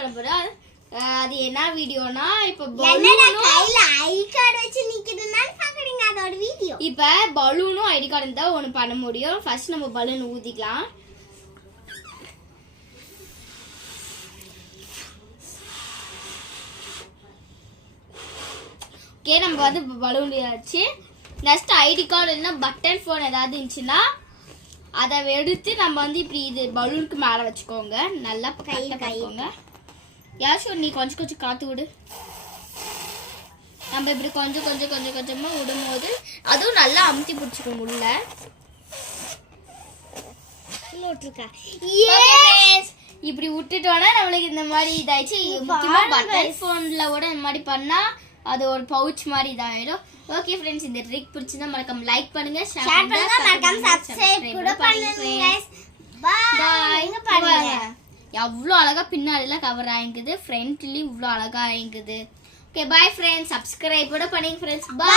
பண்ண போறோம். அது என்ன வீடியோனா இப்ப கையில ஐடி கார்டு வச்சு நிக்குதுன்னா பாக்குறீங்க அதோட வீடியோ. இப்ப பலூனும் ஐடி கார்டும் தான் ஒன்னு பண்ண முடியும். ஃபர்ஸ்ட் நம்ம பலூன் ஊதிக்கலாம். ஓகே நம்ம வந்து பலூன் ஆச்சு. நெக்ஸ்ட் ஐடி கார்டு இல்லைன்னா பட்டன் ஃபோன் ஏதாவது இருந்துச்சுன்னா அதை எடுத்து நம்ம வந்து இப்படி இது பலூனுக்கு மேலே வச்சுக்கோங்க. நல்லா கையில் கைக்கோங்க. யாச்சும் நீ கொஞ்சம் கொஞ்சம் காற்று விடு. நம்ம இப்படி கொஞ்சம் கொஞ்சம் கொஞ்சம் கொஞ்சமாக விடும்போது அதுவும் நல்லா அமுத்தி பிடிச்சிக்கோங்க உள்ள. இப்படி விட்டுட்டோன்னா நம்மளுக்கு இந்த மாதிரி இதாயிடுச்சு. முக்கியமாக பட்டன் ஃபோனில் கூட இந்த மாதிரி பண்ணால் அது ஒரு பவுச் மாதிரி இதாயிடும். ஓகே ஃப்ரெண்ட்ஸ், இந்த ட்ரிக் பிடிச்சிருந்தா மறக்காம லைக் பண்ணுங்க, ஷேர் பண்ணுங்க, மறக்காம சப்ஸ்கிரைப் கூட பண்ணுங்க गाइस. பை. பாருங்க எவ்வளவு அழகா பின்னாடிலாம் கவர் ஆயிங்குது, ஃப்ரண்ட்லயும் இவ்வளவு அழகா ஆயிங்குது. ஓகே பை ஃப்ரெண்ட்ஸ், சப்ஸ்கிரைப் கூட பண்ணுங்க ஃப்ரெண்ட்ஸ். பை.